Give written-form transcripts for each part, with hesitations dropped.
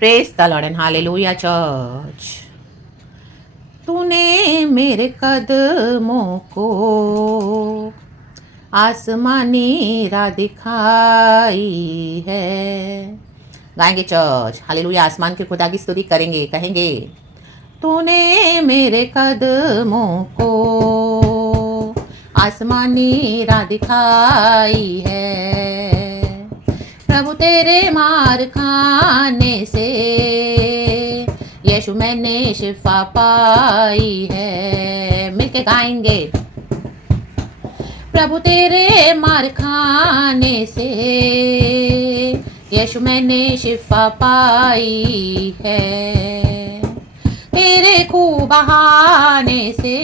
Praise the Lord and hallelujah church. तूने मेरे कदमों को आसमानी राह दिखाई है। गाएंगे चर्च हालेलुया, आसमान के खुदा की स्तुति करेंगे, कहेंगे तूने मेरे कदमों को आसमानी राह दिखाई है। प्रभु तेरे मार खाने से यीशु मैंने शिफा पाई है। मिलके गाएंगे प्रभु तेरे मार खाने से यीशु मैंने शिफा पाई है। तेरे खून बहाने से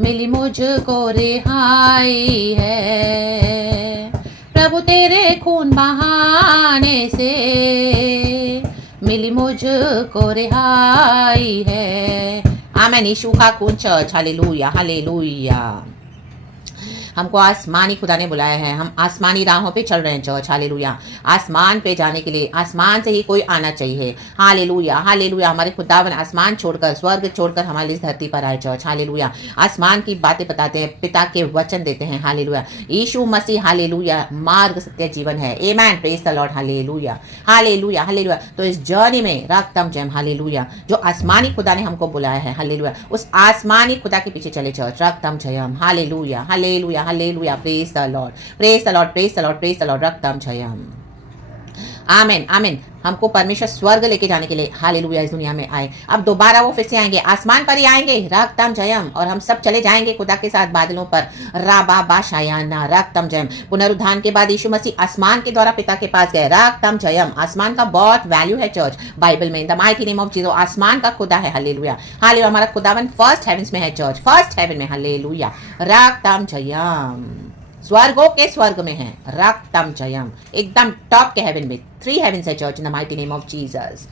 मिली मुझको रिहाई है। प्रभु तेरे खून बहाने से मिली मुझको रिहाई है। आमीन। यीशु का खून चर्च, हालेलुया हालेलुया। हमको आसमानी खुदा ने बुलाया है, हम आसमानी राहों पे चल रहे हैं चर्च, हालेलुया। आसमान पे जाने के लिए आसमान से ही कोई आना चाहिए, हालेलुया हालेलुया। हमारे खुदावन आसमान छोड़कर, स्वर्ग छोड़कर हमारी इस धरती पर आए चर्च, हालेलुया। आसमान की बातें बताते हैं, पिता के वचन देते हैं, हालेलुया। यीशु मसीह हालेलुया मार्ग सत्य जीवन है। आमीन। Praise the Lord, hallelujah hallelujah hallelujah. तो इस जर्नी में रखतम जयम, हालेलुया, जो आसमानी खुदा ने हमको बुलाया है, हालेलुया, उस आसमानी खुदा के पीछे चले चर्च, रखतम जयम, hallelujah hallelujah hallelujah. Praise the lord, praise the lord, praise the lord, praise the lord, रक्तम जयम। Amen amen. हमको परमेश्वर स्वर्ग लेके जाने के लिए हालेलुया इस दुनिया में आए। अब दोबारा वो फिर से आएंगे, आसमान पर ही आएंगे, रक्तम जयम, और हम सब चले जाएंगे खुदा के साथ बादलों पर, राबा बाशायाना, रक्तम जयम। पुनरुत्थान के बाद यीशु मसीह आसमान के द्वारा पिता के पास गए, रक्तम जयम। आसमान का बहुत वैल्यू है चर्च बाइबल में, the mighty name of Jesus. आसमान का खुदा है, हालेलुया हालेलुया। हमारा खुदावन फर्स्ट हेवंस में है चर्च, फर्स्ट हेवन में, हालेलुया, रक्तम जयम। स्वर्गों के स्वर्ग में है, रक्तम जयम, एकदम टॉप के हेवन में, 3 हेवंस है church, in the mighty name of Jesus.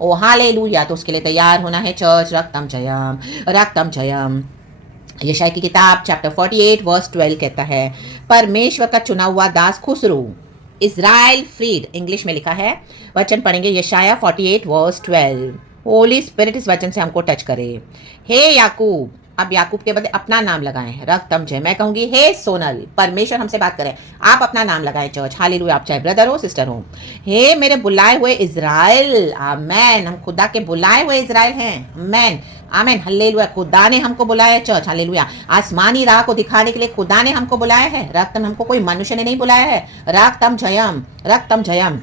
Oh hallelujah. तो उसके लिए तैयार होना है चर्च, रक्तम जयम, रक्तम जयम। यशायाह की किताब चैप्टर 48 वर्स 12 कहता है, परमेश्वर का चुना हुआ दास खुसरू, इज़राइल फ्रीड, इंग्लिश में लिखा है। वचन पढ़ेंगे यशायाह 48 वर्स 12। होली स्पिरिट इस वचन से हमको टच करे। हे याकूब, अब याकूब के बदले अपना नाम लगाएं, रक्तम जय। मैं कहूंगी हे सोनल, परमेश्वर हमसे बात करें, आप अपना नाम लगाएं चर्च, हालेलुया। आप चाहे ब्रदर हो सिस्टर हो। हे मेरे बुलाए हुए इज़राइल, आमेन। हम खुदा के बुलाए हुए इज़राइल हैं, आमेन आमेन, हालेलुया। खुदा ने हमको बुलाया है चर्च, हालेलुया। आसमानी राह को दिखाने के लिए खुदा ने हमको बुलाया है, रक्तम, हमको कोई मनुष्य ने नहीं बुलाया है, रक्तम जयम, रक्तम जयम।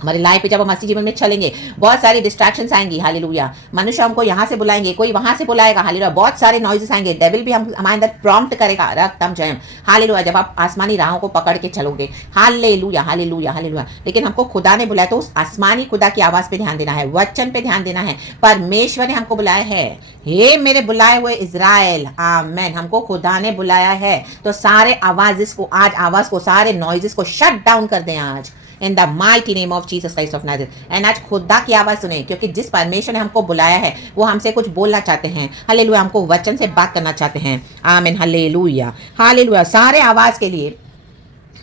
हमारी लाइफ पे जब हम मसीह जीवन में चलेंगे, बहुत सारी डिस्ट्रैक्शंस आएंगी, हालेलुया। मनुष्य हमको यहाँ से बुलाएंगे, कोई वहां से बुलाएगा, हालेलुया। बहुत सारे नॉइजेस आएंगे, डेविल भी हम हमारे अंदर प्रॉम्प्ट करेगा, रक्तम जयम, हालेलुया। जब आप आसमानी राहों को पकड़ के चलोगे, हालेलुया हालेलुया हालेलुया। लेकिन हमको खुदा ने बुलाया, तो उस आसमानी खुदा की आवाज पे ध्यान देना है, वचन पे ध्यान देना है। परमेश्वर ने हमको बुलाया है, हे मेरे बुलाए हुए इज़राइल, आमेन। हमको खुदा ने बुलाया है, तो सारे आवाज़ को आज, आवाज को, सारे नॉइजेस को शट डाउन कर दें आज, इन the mighty name of Jesus Christ of Nazareth. And आज खुदा की आवाज़ सुने, क्योंकि जिस परमेश्वर ने हमको बुलाया है वो हमसे कुछ बोलना चाहते हैं, हालेलुया। हमको वचन से बात करना चाहते हैं, आमीन, हालेलुया हालेलुया। सारे आवाज़ के लिए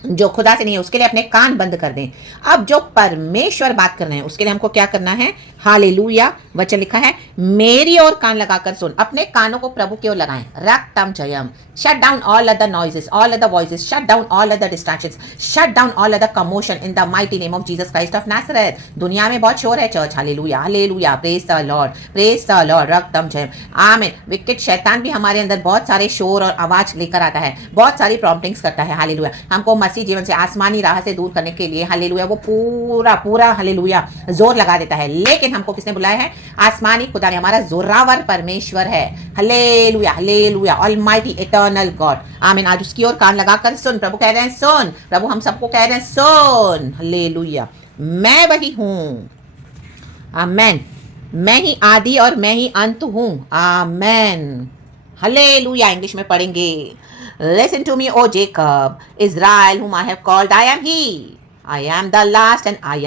जो खुदा से नहीं है उसके लिए अपने कान बंद कर दें। अब जो परमेश्वर बात कर रहे हैं उसके लिए हमको क्या करना है, हालेलुया। वचन लिखा है, मेरी ओर कान लगाकर सुन, अपने कानों को प्रभु की ओर लगाएं, रक्तम जयम। Shut down all other noises, all other voices, shut down all other distractions, shut down all other commotion in the mighty name of Jesus Christ of Nazareth. दुनिया में बहुत शोर है church, hallelujah hallelujah. Praise the lord, praise the lord, रक्तम जयम, amen. Wicked शैतान भी हमारे अंदर बहुत सारे शोर और आवाज लेकर आता है, बहुत सारी प्रॉम्प्टिंग्स करता है, हालेलुया। हमको मसीह जीवन से, आसमानी राह से दूर करने के लिए, हालेलुया, वो पूरा पूरा हालेलुया जोर लगा देता है। लेकिन हमको किसने बुलाया है, आसमानी खुदा ने, हमारा जोरावर परमेश्वर है, hallelujah hallelujah, almighty eternal God, आमीन। आज उसकी ओर कान लगाकर सुन, प्रभु कह रहे हैं सुन, प्रभु हम सबको कह रहे हैं सुन, हालेलुया। मैं वही हूँ, आमीन। मैं ही आदि और मैं ही अंत हूँ, आमीन, हालेलुया। इंग्लिश में पढ़ेंगे, listen to me, O Jacob, Israel, whom I have called, I am he. I am the last and I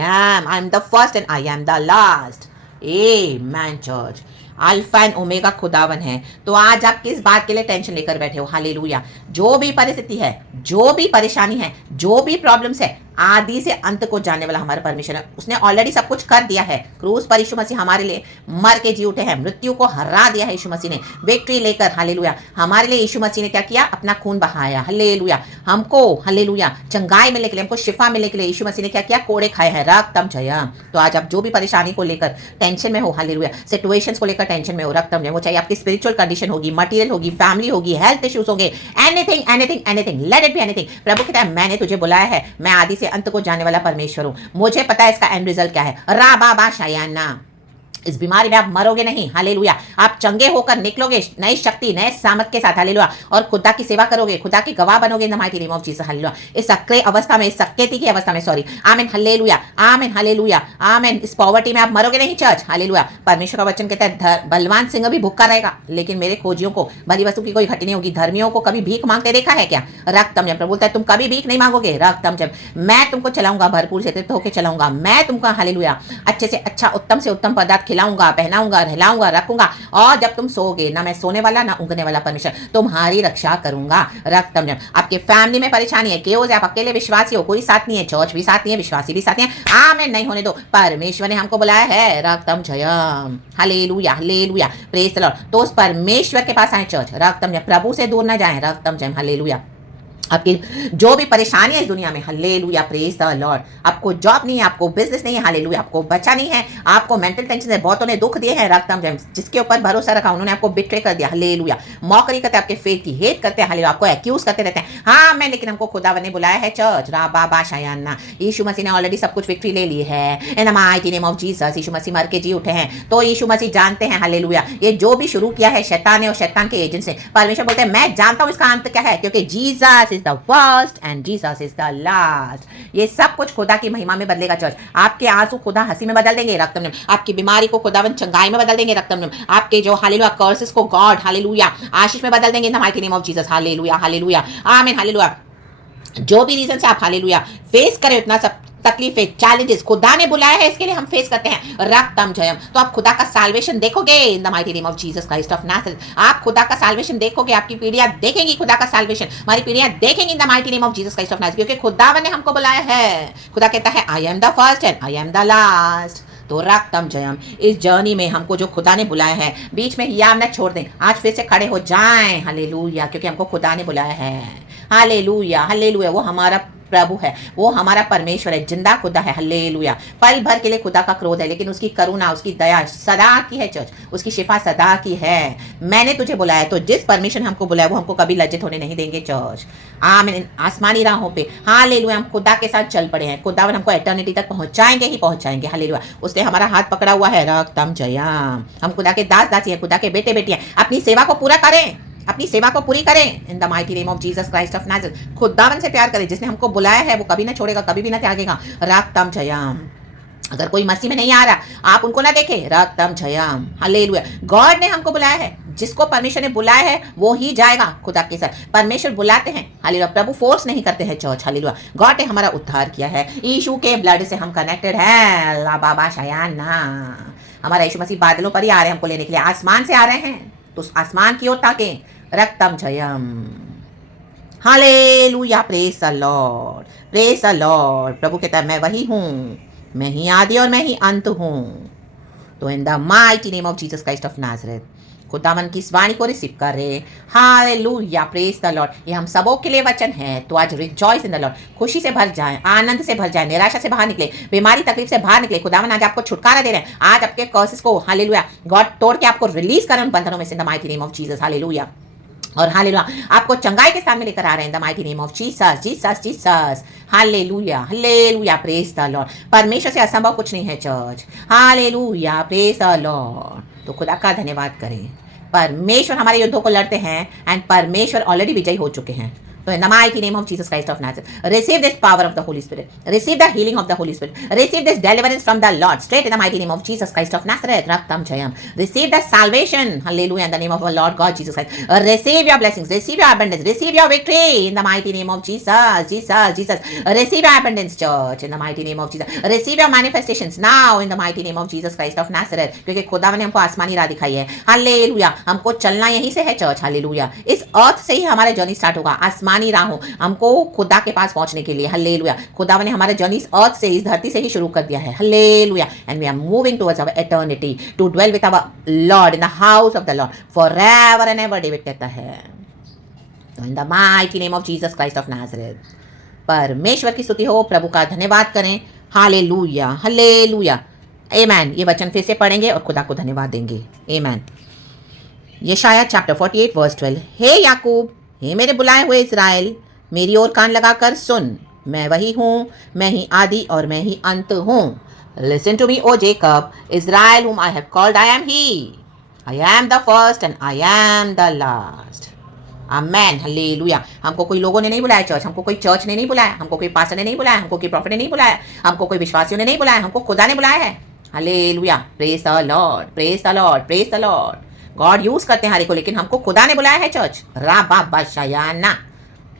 am the first and I am the last. Amen, church. Alpha and omega खुदावन है। तो आज आप किस बात के लिए tension लेकर बैठे हो, हालेलुया। जो भी परिस्थिति है, जो भी परेशानी है, जो भी प्रॉब्लम्स है, आदि से अंत को जानने वाला हमारा परमेश्वर है। उसने ऑलरेडी सब कुछ कर दिया है। क्रूस पर यीशु मसीह हमारे लिए मर के जी उठे हैं, मृत्यु को हरा दिया है यीशु मसीह ने, विक्ट्री लेकर। हालेलुया। हमारे लिए यीशु मसीह ने क्या किया? अपना खून बहाया। हालेलुया। हमको हालेलुया चंगाई मिलने के लिए, हमको शिफा मिलने के लिए यीशु मसीह ने क्या किया? कोड़े खाए हैं, रक्तम जयम। तो आज आप जो भी परेशानी को लेकर टेंशन में हो, हालेलुया, सिचुएशंस को लेकर टेंशन में हो, रक्तम जयम। वो चाहिए आपकी स्पिरिचुअल कंडीशन होगी, मटेरियल होगी, फैमिली होगी, हेल्थ इश्यूज होंगे, anything anything anything, let it be anything. प्रभु कहता है मैंने तुझे बुलाया है, मैं आदि से अंत को जानने वाला परमेश्वर हूं, मुझे पता है इसका एंड रिजल्ट क्या है। रा बाबा शायाना। इस बीमारी में आप मरोगे नहीं, हालेलुया। आप चंगे होकर निकलोगे नई शक्ति, नए सामर्थ के साथ, हालेलुया। और खुदा की सेवा करोगे, खुदा के गवाह बनोगे इन the mighty name of Jesus, hallelujah. इस सक्रिय अवस्था में, इस सक्केती की अवस्था में, सॉरी, आमीन, हालेलुया, आमीन, हालेलुया, आमीन। इस पॉवर्टी में आप मरोगे नहीं चर्च, हालेलुया। परमेश्वर का वचन कहता है बलवान सिंह भी भूखा रहेगा, लेकिन मेरे खोजियों को भली वस्तु की कोई घटी नहीं होगी। धर्मियों को कभी भीख मांगते देखा है क्या? रक्तम जब प्रभु बोलता है तुम कभी भीख नहीं मांगोगे, रक्तम जब मैं तुमको चलाऊंगा, भरपूर से होकर चलाऊंगा, मैं तुमको हालेलुया अच्छे से अच्छा, उत्तम से उत्तम पदार्थ खिलाऊंगा, पहनाऊंगा, रहलाऊंगा, रखूंगा। और जब तुम सोओगे, ना मैं सोने वाला ना ऊँघने वाला परमेश्वर तुम्हारी रक्षा करूंगा, रक्तम जब। आपके फैमिली में परेशानी है, केओस है, आप अकेले विश्वासी हो, कोई साथ नहीं है, चर्च भी साथ नहीं है, विश्वासी भी साथ नहीं है, आमीन, नहीं होने दो। परमेश्वर ने हमको बुलाया है, रक्तम जयम, hallelujah, hallelujah, praise the lord. तो उस परमेश्वर के पास आए चर्च, रक्तम जयम। प्रभु से दूर ना जाएं, रक्तम जयम, हालेलुया। आपकी जो भी परेशानी है इस दुनिया में, हालेलुया, प्रेज द लॉर्ड। आपको जॉब नहीं है, आपको बिजनेस नहीं है, हालेलुया, आपको बच्चा नहीं है, आपको मेंटल टेंशन है, बहुतों ने दुख दिए हैं, रक्तम जयम। जिसके ऊपर भरोसा रखा उन्होंने आपको बिट्रे कर दिया, हालेलुया। मौकरी करते आपके फेथ की, हेट करते हैं, हालेलुया, आपको एक्यूज करते रहते हैं। हाँ मैं, लेकिन हमको खुदावन ने बुलाया है चर्च, रा बाबा शायाना। यीशु मसीह ने ऑलरेडी सब कुछ विक्ट्री ले ली है, in the mighty name of Jesus. यीशु मसीह मर के जी उठे हैं, तो यीशु मसीह जानते हैं, हालेलुया, ये जो भी शुरू किया है शैतान ने और शैतान के एजेंट से, परमेश्वर बोलते हैं मैं जानता हूं इसका अंत क्या है, क्योंकि Jesus is the first and Jesus is the last. ये सब कुछ खुदा की महिमा में बदलेगा चर्च। आपके आंसू खुदा हंसी में बदल देंगे, रक्तम नियम। आपकी बीमारी को खुदावन चंगाई में बदल देंगे, रक्तम नियम। आपके जो हालेलुया कर्सेस को गॉड हालेलुया आशीष में बदल देंगे इन the mighty name of Jesus, hallelujah, hallelujah, आमीन, हालेलुया। जो भी रीजन से आप हालेलुया फेस करें, इतना सब तकलीफें, चैलेंजेस खुदा ने बुलाया है, इसके लिए हम फेस करते हैं, रक्तम जयम। तो आप खुदा का साल्वेशन देखोगे in the mighty name of Jesus Christ of Nazareth. आप खुदा का साल्वेशन देखोगे, आपकी पीढ़ियां देखेंगी खुदा का साल्वेशन, हमारी पीढ़ियां देखेंगी in the mighty name of Jesus Christ of Nazareth, क्योंकि खुदावन ने हमको बुलाया है। खुदा कहता है I am the first and I am the last. तो रक्तम जयम। इस जर्नी में हमको जो खुदा ने बुलाया है, बीच में या न छोड़ दें, आज फिर से खड़े हो जाएं, हालेलुया, क्योंकि हमको खुदा ने बुलाया है, हालेलुया, हालेलुया। वो हमारा प्रभु है, वो हमारा परमेश्वर है, जिंदा खुदा है, हालेलुया। पल भर के लिए खुदा का क्रोध है, लेकिन उसकी करुणा, उसकी दया सदा की है चर्च, उसकी शिफा सदा की है। मैंने तुझे बुलाया, तो जिस परमेश्वर ने हमको बुलाया वो हमको कभी लज्जित होने नहीं देंगे चर्च, आमीन। आसमानी राहों पे हालेलुया हम खुदा के साथ चल पड़े हैं, खुदावन हमको एटर्निटी तक पहुंचाएंगे ही पहुंचाएंगे, हालेलुया। उसने हमारा हाथ पकड़ा हुआ है, रक्तम जयम। हम खुदा के दास दासी हैं, खुदा के बेटे बेटियां। अपनी सेवा को पूरा करें, अपनी सेवा को पूरी करें इन the mighty name of Jesus Christ of Nazareth. खुदावन से प्यार करें, जिसने हमको बुलाया है वो कभी ना छोड़ेगा, कभी भी ना त्यागेगा, रक्तम जयम। अगर कोई मसीह में नहीं आ रहा, आप उनको ना देखें, रक्तम जयम, हालेलुया। गॉड ने हमको बुलाया है, जिसको परमेश्वर ने बुलाया है वो ही जाएगा खुदा के साथ। परमेश्वर बुलाते हैं, हालेलुया, प्रभु फोर्स नहीं करते हैं चर्च, हालेलुया। गॉड ने हमारा उद्धार किया है, यीशु के ब्लड से हम कनेक्टेड हैं, ला बाबा शायाना। हमारा यीशु मसीह बादलों पर ही आ रहे हैं हमको लेने के लिए, आसमान से आ रहे हैं, तो आसमान की ओर ताकें, रक्तम जयम, hallelujah, praise the lord, praise the lord. प्रभु कहता है मैं वही हूँ, मैं ही आदि और मैं ही अंत हूँ। तो in the mighty name of Jesus Christ of Nazareth खुदावन की इस वाणी को रिसीव कर रहे, हालेलुया, प्रेज द लॉर्ड। ये हम सबों के लिए वचन है, तो आज रिजॉइस इन द लॉर्ड, खुशी से भर जाएं, आनंद से भर जाएं, निराशा से बाहर निकले, बीमारी तकलीफ से बाहर निकले। खुदावन आज आपको छुटकारा दे रहे हैं, आज आपके कर्सेस को हालेलुया गॉड तोड़ के आपको रिलीज कर रहे हैं बंधनों में से इन the mighty name of Jesus, hallelujah. और हालेलुया आपको चंगाई के साथ में लेकर आ रहे हैं the mighty name of Jesus, Jesus, Jesus, hallelujah, hallelujah, praise the Lord. परमेश्वर से असंभव कुछ नहीं है church, hallelujah, praise the lord. तो खुदा का धन्यवाद करें, परमेश्वर हमारे युद्धों को लड़ते हैं एंड परमेश्वर ऑलरेडी विजयी हो चुके हैं। So in the mighty name of Jesus Christ of Nazareth, receive this power of the Holy Spirit, receive the healing of the Holy Spirit, receive this deliverance from the Lord, straight in the mighty name of Jesus Christ of Nazareth, Raktam Jayam. Receive the salvation, hallelujah, in the name of our Lord God Jesus Christ. Receive your blessings, receive your abundance, receive your victory in the mighty name of Jesus, Jesus, Jesus. Receive your abundance, church, in the mighty name of Jesus. Receive your manifestations now in the mighty name of Jesus Christ of Nazareth. क्योंकि खुदावन ने हमको आसमानी राह दिखाई है, hallelujah. हमको चलना यहीं से है चर्च, हालेलुया। इस अर्थ से ही हमारा जर्नी स्टार्ट होगा, आसमान आसमानी राहों हमको खुदा के पास पहुंचने के लिए, हालेलुया, खुदा ने हमारा जर्नी इस अर्थ से, इस धरती से ही शुरू कर दिया है, hallelujah, and we are moving towards our eternity to dwell with our lord in the house of the lord forever and ever, David कहता है। तो in the mighty name of Jesus Christ of Nazareth, परमेश्वर की स्तुति हो, प्रभु का धन्यवाद करें, हालेलुया, हालेलुया, आमेन। ये वचन फिर से पढ़ेंगे और खुदा को धन्यवाद देंगे, आमेन। यशायाह चैप्टर 48 वर्स 12, हे याकूब, हे मेरे बुलाए हुए इज़राइल, मेरी ओर कान लगाकर सुन, मैं वही हूँ, मैं ही आदि और मैं ही अंत हूँ। Listen to me oh Jacob, Israel whom I have called, I am he, I am the first and I am the last। Amen, hallelujah. हमको कोई लोगों ने नहीं बुलाया चर्च, हमको कोई चर्च ने नहीं बुलाया, हमको कोई पास्टर ने नहीं बुलाया, हमको कोई प्रॉफिट ने नहीं बुलाया, हमको कोई विश्वासियों ने नहीं बुलाया, हमको खुदा ने बुलाया है, hallelujah, praise the lord, praise the lord, praise the Lord. God use करते हैं हर एक को, लेकिन हमको खुदा ने बुलाया है चर्च, रा बा शायाना,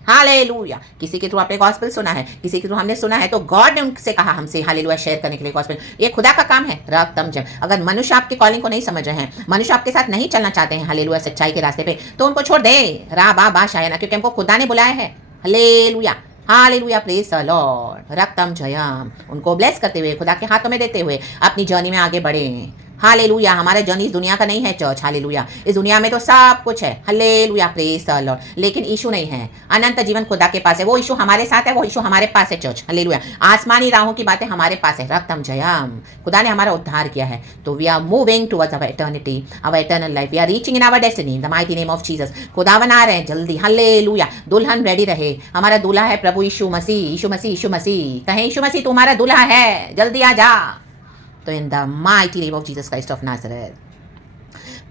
हालेलुया। किसी के थ्रू आपने गॉस्पेल सुना है, किसी के थ्रू हमने सुना है, तो गॉड ने उनसे कहा हमसे, हालेलुया, शेयर करने के लिए गॉस्पेल। ये खुदा का काम है, रक्तम जम। अगर मनुष्य आपके कॉलिंग को नहीं समझ रहे हैं, मनुष्य आपके साथ नहीं चलना चाहते हैं, हालेलुया, सच्चाई के रास्ते पे, तो उनको छोड़ दे, रा बा शायाना, क्योंकि हमको खुदा ने बुलाया है, hallelujah, hallelujah, praise the lord, रक्तम जयम। उनको ब्लेस करते हुए, खुदा के हाथों में देते हुए अपनी जर्नी में आगे बढ़े, हालेलुया। हमारा जर्नी इस दुनिया का नहीं है चर्च, हालेलुया, इस दुनिया में तो सब कुछ है, हालेलुया, प्रेज द लॉर्ड, लेकिन यीशु नहीं है। अनंत जीवन खुदा के पास है, वो यीशु हमारे साथ है, वो यीशु हमारे पास है चर्च, हालेलुया। आसमानी राहों की बातें हमारे पास है, रक्तम जयम। खुदा ने हमारा उद्धार किया है, तो we are moving towards our eternity, our eternal life, we are reaching in our destiny in the mighty name of Jesus. खुदावन आ रहे हैं जल्दी, हालेलुया। दुल्हन रेडी रहे, हमारा दूल्हा है प्रभु यीशु मसीह, यीशु मसीह, यीशु मसीह। कहें यीशु मसीह तुम्हारा दूल्हा है, जल्दी आ जा। तो in the mighty name of Jesus Christ of Nazareth,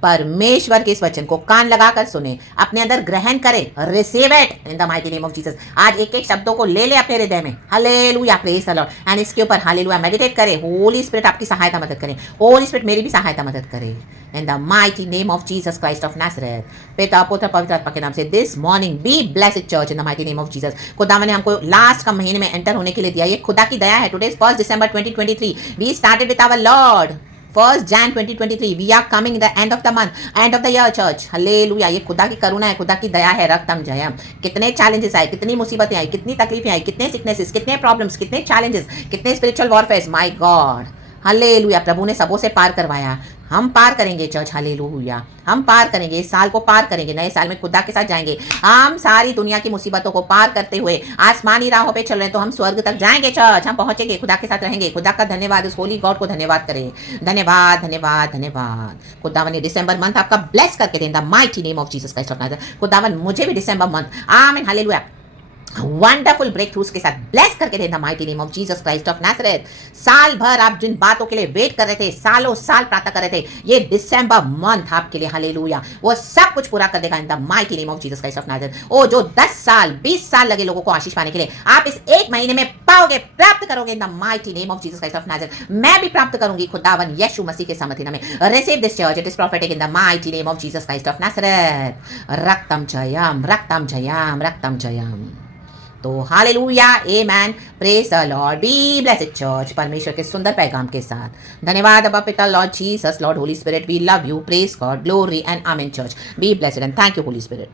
परमेश्वर के इस वचन को कान लगाकर सुने, अपने अंदर ग्रहण करे, receive it in the mighty name of Jesus. आज एक एक शब्दों को ले ले अपने हृदय में, hallelujah, praise the Lord, and इसके ऊपर हालेलुया मेडिटेट करे। होली स्पिरिट आपकी सहायता मदद करे, होली स्पिरिट मेरी भी सहायता मदद करे, इन the mighty name of Jesus Christ of Nazareth. पिता पुत्र पवित्र आत्मा के नाम से this morning B blessed church in the mighty name of Jesus. खुदा ने हमको लास्ट का महीने में एंटर होने के लिए दिया, ये खुदा की दया है। Today is 1 December 2023, we started with our lord 1 Jan 2023, we are coming the end of the month, end of the year church, hallelujah. ये खुदा की करुणा है, खुदा की दया है, रक्तम जयम। कितने चैलेंजेस आए, कितनी मुसीबतें आई, कितनी तकलीफें आई, कितने सिकनेसेस, कितने प्रॉब्लम्स, कितने चैलेंजेस, कितने spiritual warfare, my God, hallelujah. प्रभु ने सबों से पार करवाया, हम पार करेंगे चर्च, हालेलुया, हम पार करेंगे, इस साल को पार करेंगे, नए साल में खुदा के साथ जाएंगे। हम सारी दुनिया की मुसीबतों को पार करते हुए आसमानी राहों पे चल रहे हैं, तो हम स्वर्ग तक जाएंगे चर्च, हम पहुंचेंगे, खुदा के साथ रहेंगे। खुदा का धन्यवाद, उस होली गॉड को धन्यवाद करें, धन्यवाद, धन्यवाद, धन्यवाद। खुदावन ने दिसंबर मंथ आपका ब्लेस करके दें, the mighty name of Jesus Christ of Nazareth. खुदावन मुझे भी दिसंबर मंथ, आमीन, हालेलुया, वंडरफुल ब्रेक थ्रूज के साथ ब्लेस करके देना, mighty name of Jesus Christ of Nazareth. साल भर आप जिन बातों के लिए वेट कर रहे थे, सालों साल प्रार्थना कर रहे थे, ये दिसंबर मंथ आपके लिए, हालेलुया, वो सब कुछ पूरा कर देगा in the mighty name of Jesus Christ of Nazareth. ओ जो 10 साल 20 साल लगे लोगों को आशीष पाने के लिए, आप इस एक महीने में पाओगे, प्राप्त करोगे इन the mighty name of Jesus Christ of Nazareth. मैं भी प्राप्त करूंगी खुदावन यीशु मसीह के समर्थन में। Receive this church, it is prophetic in the mighty name of Jesus Christ of Nazareth. रक्तम जयम, रक्तम जयम, रक्तम जयम। तो hallelujah, amen, praise the lord, be blessed church, परमेश्वर के सुंदर पैगाम के साथ। धन्यवाद अब्बा पिता, lord Jesus, lord holy spirit, we love you, praise God, glory and amen church, be blessed and thank you holy spirit.